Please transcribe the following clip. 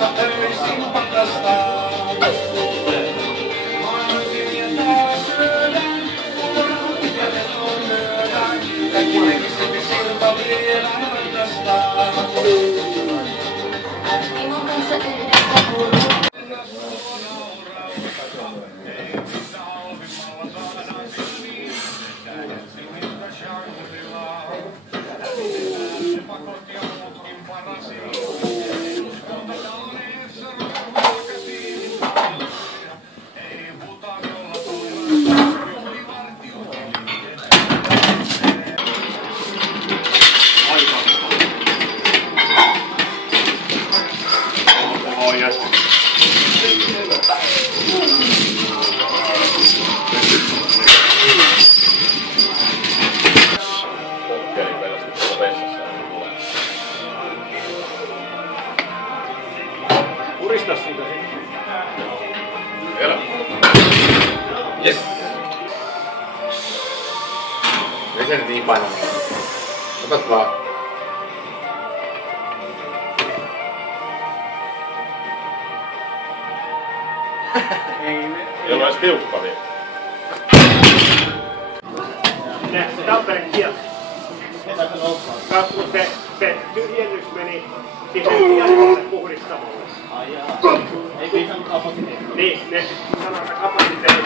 Suomessa öisin pakastaa. Maailmankin ja taas syödään, puhutaan kädet on lyödään. Kaikki näkisimme siltä vielä rakastaa. Imon kanssa yhdessä kuuluu. Purista siitä sitten. Vielä. Yes. Ei se nyt niin painaa. Otat vaan. Ei ole edes tiukka vielä. Tampereen kieltä. Se tyhjennys meni siihen pienelle puhdistamolle. Ai jaa. Eikö ihan kapasiteetti? Niin, ne sanoo, että kapasiteetti.